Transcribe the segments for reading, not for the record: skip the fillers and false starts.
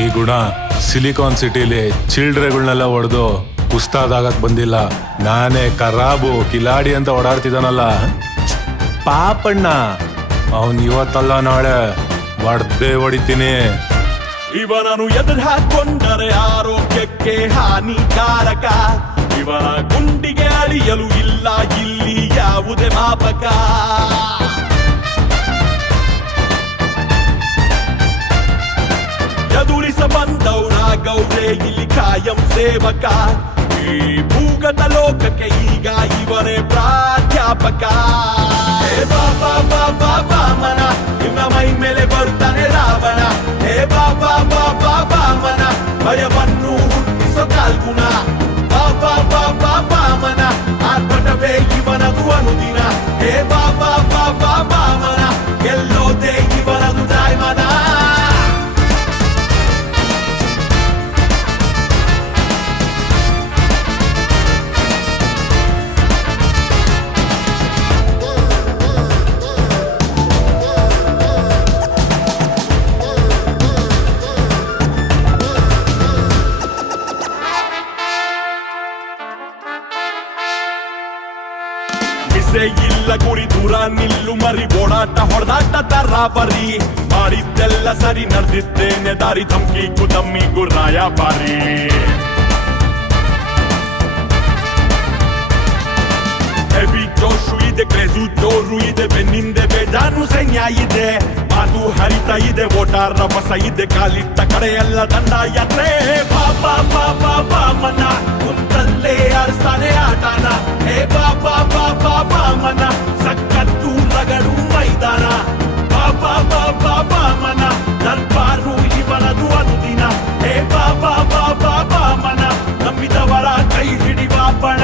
ಈ ಗುಣ ಸಿಲಿಕಾನ್ ಸಿಟಿಲಿ ಚಿಲ್ಡ್ರೆಗಳನ್ನೆಲ್ಲ ಹೊಡೆದು ಉಸ್ತಾದ್ ಆಗಕ್ ಬಂದಿಲ್ಲ. ನಾನೇ ಕರಾಬು ಕಿಲಾಡಿ ಅಂತ ಓಡಾಡ್ತಿದ್ದಾನಲ್ಲ ಪಾಪಣ್ಣ, ಅವನ್ ಇವತ್ತಲ್ಲ ನಾಳೆ ಹೊಡ್ದೇ ಹೊಡಿತೀನಿ. ಇವನನ್ನು ಎದುರು ಹಾಕೊಂಡರೆ ಆರೋಗ್ಯಕ್ಕೆ ಹಾನಿಕಾರಕ. ಇವನ ಗುಂಡಿಗೆ ಅಳಿಯಲು ಇಲ್ಲ ಇಲ್ಲಿ ಯಾವುದೇ ಮಾಪಕ. ಎದುರಿಸ ಬಂದವರ ಗೌರೇ ಇಲ್ಲಿ ಕಾಯಂ ಸೇವಕ. ಈ ಭೂಗತ ಲೋಕಕ್ಕೆ ಈಗ ಇವನೇ ಪ್ರಾಧ್ಯಾಪಕ. ಹೇ ಬಾಬಾ ಬಾಬಾ ಬಾಮನ, ಇವನ ಮೈ ಮೇಲೆ ಬರ್ತಾನೆ ರಾವಣ. ಹೇ ಬಾಬಾ ಬಾಬಾ ಬಾಮನ, ಭಯವನ್ನು ಹುಟ್ಟಿಸೋ ಕಾಲ್ಗುಣ. ಬಾಬಾ ಬಾಬಾ ಬಾಮನ, ಆರ್ಭಟವೇ ಇವನದು ಅನುದಿನ. ಹೇ ಬಾಬಾ ಬಾಬಾ ಬಾಮನ, ಗೆಲ್ಲೋದೇ ಇವನದು ಜಾಯಮಾನ. ಇಲ್ಲ ಗುರಿ ದೂರ ನಿಲ್ಲು ಮರಿ, ಓಡಾಟ ಹೊಡೆದಾಟ ತರಾಬರಿ. ಮಾಡಿದ್ದೆಲ್ಲ ಸರಿ ನಡೆದಿದ್ದೇನೆ ದಾರಿ, ಧಮ್ಕಿ ಕುದಮ್ಮಿ ಗುರಾಯ ಬಾರಿ. ಹೆವಿ ಜೋಶು ಇದೆ, ಕ್ರೇಜು ಜೋರು ಇದೆ, ಬೆನ್ನಿಂದೆ ಬೇಜಾನು ಸೈನ್ಯ ಇದೆ. ಮಾತು ಹರಿತಾ ಇದೆ, ಓಟಾರ ರಭಸ ಇದೆ, ಕಾಲಿಟ್ಟ ಕಡೆ ಎಲ್ಲ ದಂಡ ಯಾತ್ರೆ. ಬಾಬಾ ಬಾಬಾ ಬಾಮನ, ಕುಂತಲ್ಲೇ ಆರಿಸ್ತಾನೆ ಆಟಾನ. ಹೇ ಬಾಬಾ ಬಾಬಾ ಬಾಮನ, ಸಕ್ಕತ್ತು ರಗಡು ಮೈದಾನ. ಬಾಬಾ ಬಾಬಾ ಬಾಮನ, ದರ್ಬಾರು ಇವನದು ಅನುದಿನ. ಹೇ ಬಾಬಾ ಬಾಬಾ ಬಾಮನ, ನಂಬಿದವರ ಕೈ ಹಿಡಿವ ಬಣ.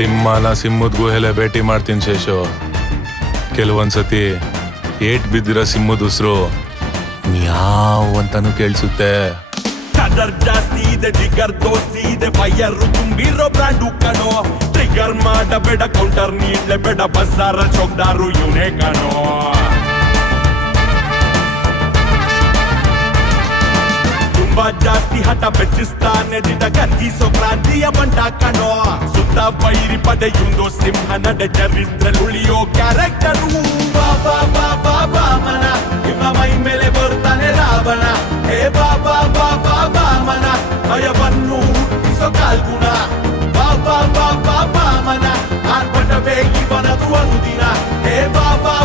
ಸಿಂಹನ ಸಿಂಹದ ಗುಹೆಲೆ ಭೇಟಿ ಮಾಡ್ತೀನಿ ಶೇಷು. ಕೆಲವೊಂದ್ಸತಿ ಏಟ್ ಬಿದ್ದಿರೋ ಸಿಂಹದ ಉಸಿರು ಮ್ಯಾವ್ ಅಂತಾನು ಕೇಳಿಸುತ್ತೆ. ಕದರ್ ಜಾಸ್ತಿ ಇದೆ, ಜಿಗರ್ ದೋಸ್ತಿ ಇದೆ, ಫೈಯರ್ ತುಂಬಿರೋ ಬ್ರ್ಯಾಂಡು ಕಣೋ. ಟ್ರಿಗರ್ ಮಾಡಬೇಡ, ಕೌಂಟರ್ ನೀಡಲೇಬೇಡ, ಬಸ್ಸಾರ ಚೌಕ್ದಾರು ಇವನೇ ಕಣೋ. ತುಂಬಾ ಜಾಸ್ತಿ ಹಠ ಬೆಚ್ಚಿಸ್ತಾನೆ, ದಿಟ ಗರ್ಜಿಸೋ ಕ್ರಾಂತಿಯ ಬಂಟ ಕಣೋ. ಸುತ್ತ ಬೈರಿ ಪಡೆ ಇವಂದು ಸಿಂಹ ನಡೆ, ಚರಿತ್ರೆ ಉಳಿಯೋ ಕ್ಯಾರೆಕ್ಟರು. ಬಾಬಾ ಬಾಬಾ ಬಾಮನ, ಇವನ ಮೈ ಮೇಲೆ ಬರ್ತಾನೆ ರಾವಣ. ಹೇ ಬಾಬಾ ಬಾಬಾ ಬಾಮನ, ಭಯವನ್ನು ಹುಟ್ಟಿಸೋ ಕಾಲ್ಗುಣ. ಬಾಬಾ ಬಾಬಾ ಬಾಮನ, ಆರ್ಭಟವೇ ಇವನದು ಅನುದಿನ. ಹೇ ಬಾಬಾ